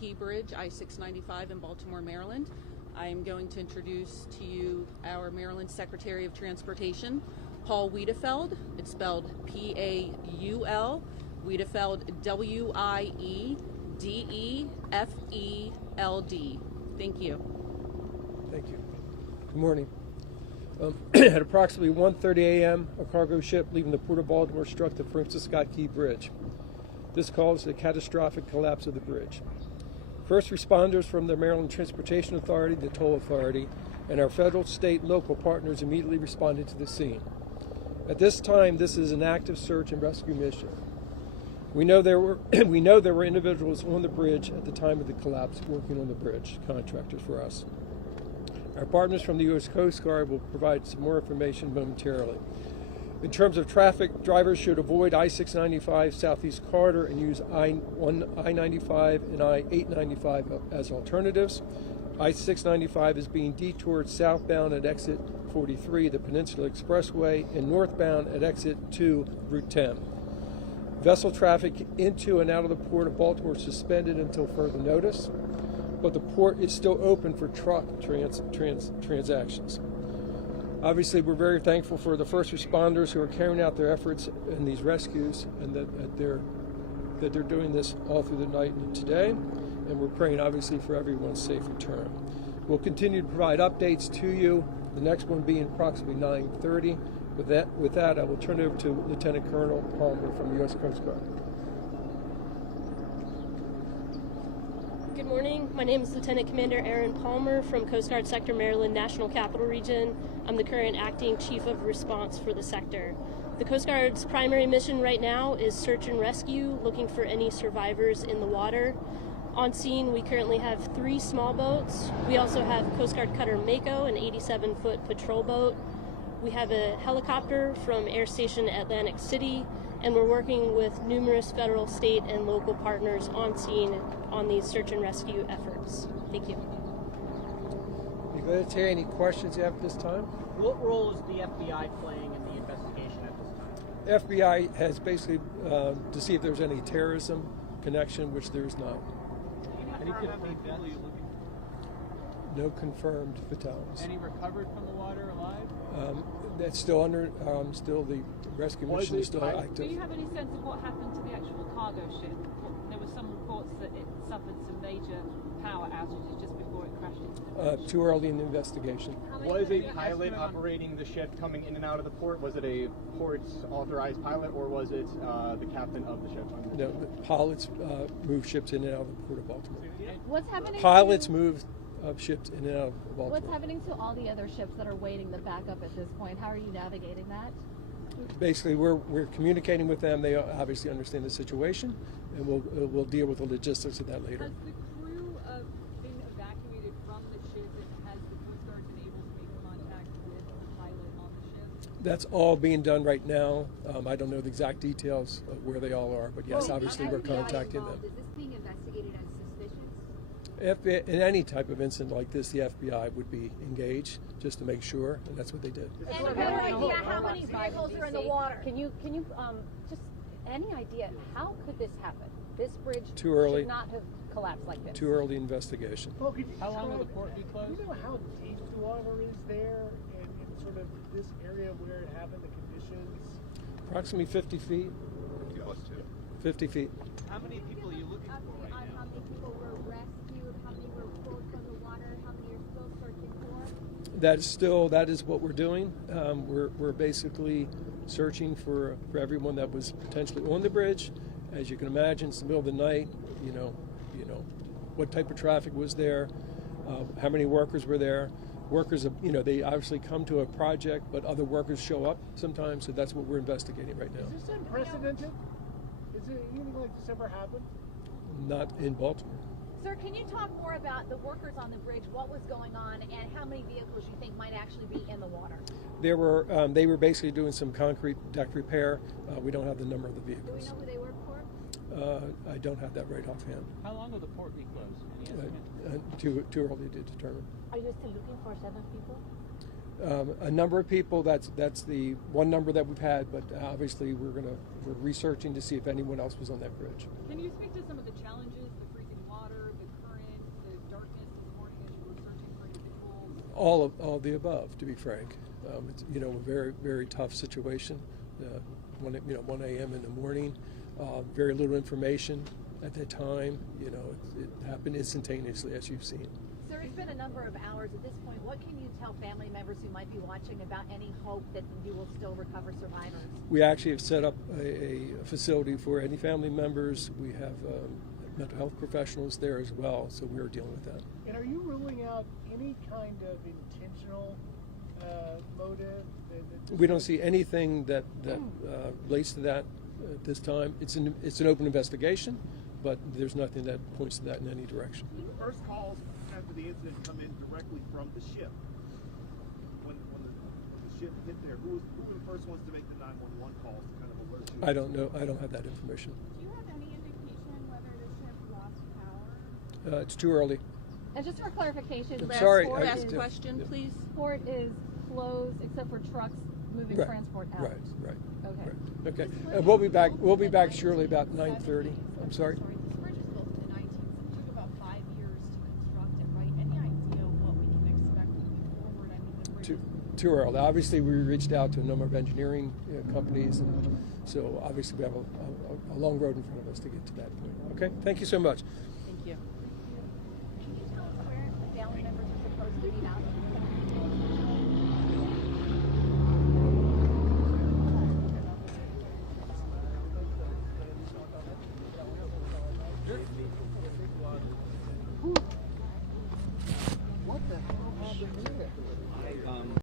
Key Bridge, I-695 in Baltimore, Maryland. I am going to introduce to you our Maryland Secretary of Transportation, Paul Wiedefeld. It's spelled P-A-U-L, Wiedefeld, W-I-E-D-E-F-E-L-D. Thank you. Thank you. Good morning. At approximately 1:30 a.m., a cargo ship leaving the Port of Baltimore struck the Francis Scott Key Bridge. This caused a catastrophic collapse of the bridge. First responders from the Maryland Transportation Authority, the Toll Authority, and our federal, state, local partners immediately responded to the scene. At this time, this is an active search and rescue mission. We know there were individuals on the bridge at the time of the collapse working on the bridge, contractors for us. Our partners from the U.S. Coast Guard will provide some more information momentarily. In terms of traffic, drivers should avoid I-695 Southeast Corridor and use I-95 and I-895 as alternatives. I-695 is being detoured southbound at exit 43, the Peninsula Expressway, and northbound at exit 2, Route 10. Vessel traffic into and out of the Port of Baltimore is suspended until further notice, but the port is still open for truck transactions. Obviously, we're very thankful for the first responders who are carrying out their efforts in these rescues, and that they're doing this all through the night and today, and we're praying obviously for everyone's safe return. We'll continue to provide updates to you, the next one being approximately 9:30. With that, I will turn it over to Lieutenant Colonel Palmer from the U.S. Coast Guard. Good morning. My name is Lieutenant Commander Aaron Palmer from Coast Guard Sector Maryland National Capital Region. I'm the current acting Chief of Response for the sector. The Coast Guard's primary mission right now is search and rescue, looking for any survivors in the water. On scene, we currently have 3 small boats. We also have Coast Guard Cutter Mako, an 87-foot patrol boat. We have a helicopter from Air Station Atlantic City, and we're working with numerous federal, state, and local partners on scene on these search and rescue efforts. Thank you. You go to any questions you have at this time? What role is the FBI playing in the investigation at this time? The FBI has basically to see if there's any terrorism connection, which there's not. Any confirmed people you looking for? No confirmed fatalities. Any recovered from the water alive? That's still under, still the rescue mission is still active. Do you have any sense of what happened to the actual cargo ship? There were some reports that it suffered some major power outages just before it crashed into the bridge. Too early in the investigation. Was a pilot operating the ship coming in and out of the port? Was it a port's authorized pilot, or was it the captain of the ship? No, the pilots move ships in and out of the Port of Baltimore. What's happening? Pilots move ships in and out of Baltimore. What's happening to all the other ships that are waiting the backup at this point? How are you navigating that? Basically, we're communicating with them. They obviously understand the situation, and we'll deal with the logistics of that later. Has the crew been evacuated from the ship, and has the Coast Guard been able to make contact with the pilot on the ship? That's all being done right now. I don't know the exact details of where they all are, but yes, obviously we're contacting them. Is this being investigated as suspicious? FBI, in any type of incident like this, the FBI would be engaged just to make sure, and that's what they did. And no idea how many vehicles are in the water. Can you just any idea how could this happen? This bridge Too early. should not have collapsed like this. Too early investigation. Well, how long will the port be closed? Do you know how deep the water is there in sort of this area where it happened, the conditions? Approximately 50 feet. 50 feet. How many people are you looking for right now? How many people were rescued? How many were pulled from the water? How many are still searching for? That is what we're doing. We're basically searching for everyone that was potentially on the bridge. As you can imagine, it's the middle of the night. You know what type of traffic was there, how many workers were there. Workers, they obviously come to a project, but other workers show up sometimes. So that's what we're investigating right now. Is this unprecedented? Is it anything like this ever happened? Not in Baltimore. Sir, can you talk more about the workers on the bridge, what was going on, and how many vehicles you think might actually be in the water? They were basically doing some concrete deck repair. We don't have the number of the vehicles. Do we know who they work for? I don't have that right offhand. How long will the port be closed? Any estimate? Too early to determine. Are you still looking for 7 people? A number of people. That's the one number that we've had, but obviously we're researching to see if anyone else was on that bridge. Can you speak to some of the challenges, the freezing water, the All of the above, to be frank. It's, you know, a very, very tough situation. 1 a.m. in the morning, very little information at that time. You know, it happened instantaneously, as you've seen. Sir, it's been a number of hours at this point. What can you tell family members who might be watching about any hope that you will still recover survivors? We actually have set up a facility for any family members. We have mental health professionals there as well, so we are dealing with that. And are you ruling out any kind of intentional motive? We don't see anything that relates to that at this time. It's an open investigation, but there's nothing that points to that in any direction. First calls after the incident come in directly from the ship. When the ship hit there, who were the first ones to make the 911 calls to kind of alert you? I don't know. I don't have that information. Do you have any indication whether the ship lost power? It's too early. And just for clarification, I'm sorry. Last question, please. port is closed except for trucks moving Right, transport out. Right. Okay. Right. Okay. And we'll be back. We'll be back surely about 9:30. I'm sorry. This bridge was built in the 19th. It took about 5 years to construct it, right? Any idea what we can expect moving forward? I mean, the bridge Too early. Obviously, we reached out to a number of engineering companies, and so obviously we have a long road in front of us to get to that point. Okay. Thank you so much. Thank you. Can you tell us where the family members are supposed to meet out?